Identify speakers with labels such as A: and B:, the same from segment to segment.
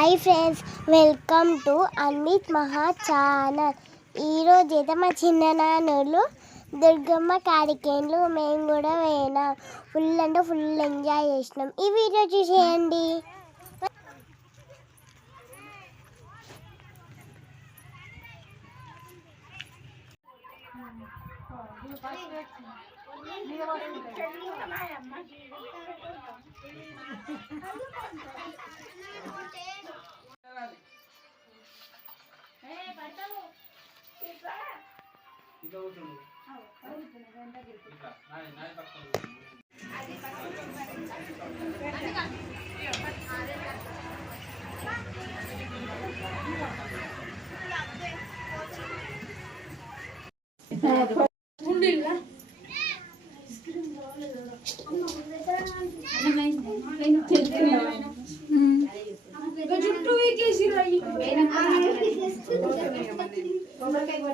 A: Hi friends welcome to Anvith Maha channel. ఈరోజు అయితే మా చిన్ననాన్నలు దుర్గమ్మ కాడికేండ్లు మేము కూడా పోయినాం. ఫుల్ అంటే ఫుల్ ఎంజాయ్ చేసినాం. ఈ వీడియో చూసేయండి.
B: జుట్టు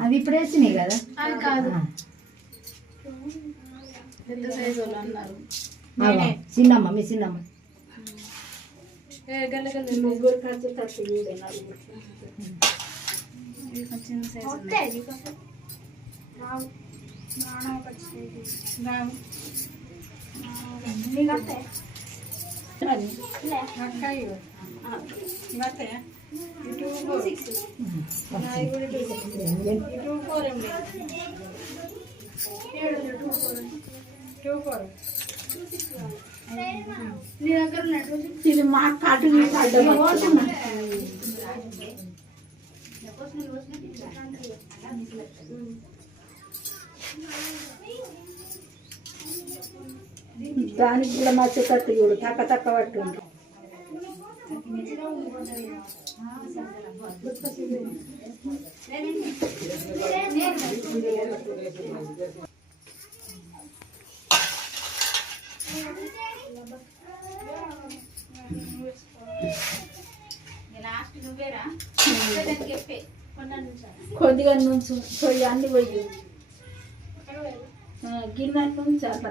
C: అవి ఇప్పుడు వేసినాయి కదా?
B: అది కాదు. పెద్ద సైజు వాళ్ళు అన్నారు.
C: చిన్నమ్మ మీ చిన్నమ్మ.
B: ముగ్గురు ఖర్చు ఖర్చు చిన్న సైజు
C: ఇది మా కార్టూన్ దానికి కూడా మా చెట్టు చూడు తక్క తక్క పట్టుంది కొద్దిగా నుంచి పోయి అన్ని పోయి గిన్నె నుంచి అట్లా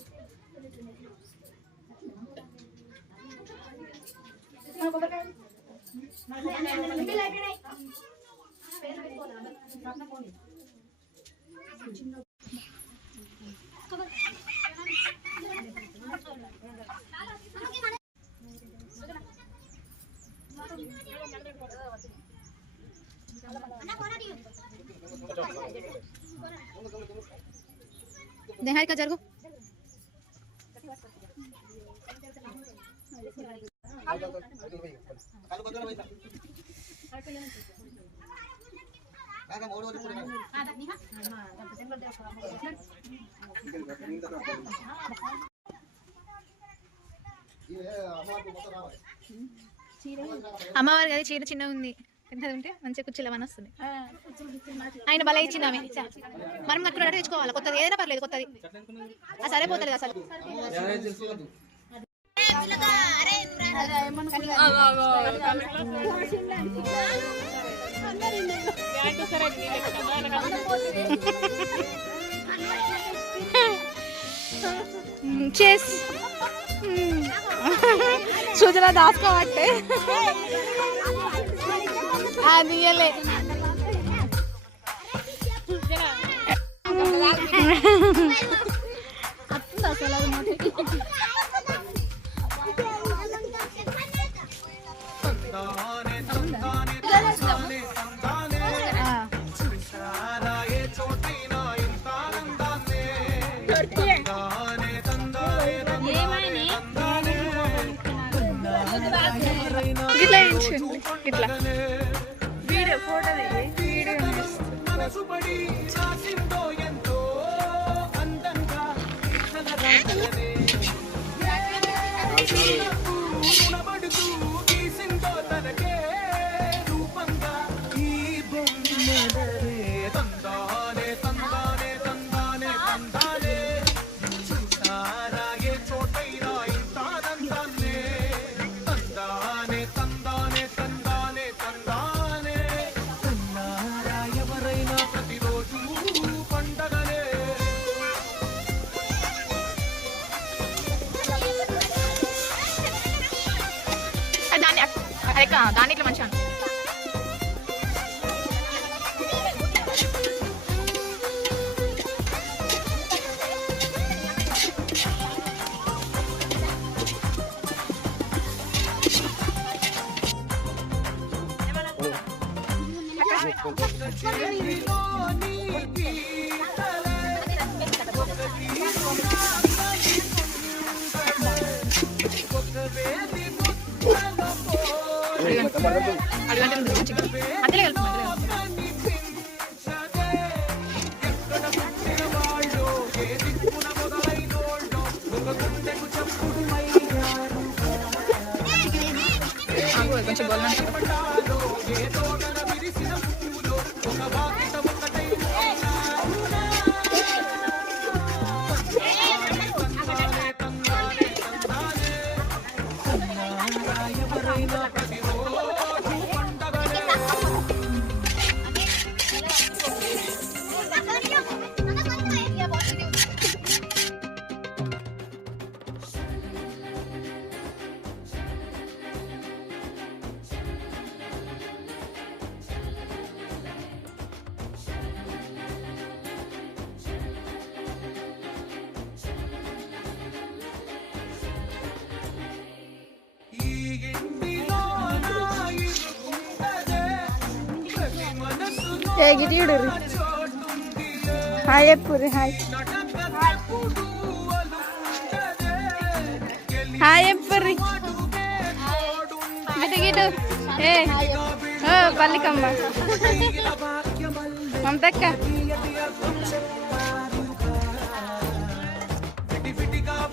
C: देखा
D: का को। అమ్మవారి కదా చీర చిన్న ఉంది. పెద్దది ఉంటే మంచిగా కుర్చీలో మన వస్తుంది. ఆయన బల ఇచ్చింది ఆమె. మనం అక్కడ రెడీ తెచ్చుకోవాలి? కొత్తది. ఏదైనా పర్లేదు కొత్తది. ఆ సరే పోతుంది అసలు చేస్ సూచన దాచుకోవట్టే అది ఇయ్యలే. అసలు ఇట్లా వేయించండి ఇట్లా.
B: వీడియో ఫోటో
E: ఎంతో అందంగా
D: అదే దాన్ని ఇట్లా మంచిగా అను. అందులో కలుపు కొంచెం బోల్నా
B: ಹೇಗಿದೆ ಇಡ್ರಿ
E: ಹಾಯ್ ಅಪ್ಪುರಿ
B: ಹಾಯ್ ಹಾಯ್ ಅಪ್ಪುರಿ ಬಿಟಗಿಡು ಏ ಹೋ ಪಲ್ಲಿಕಮ್ಮ ಮಮತಕ್ಕ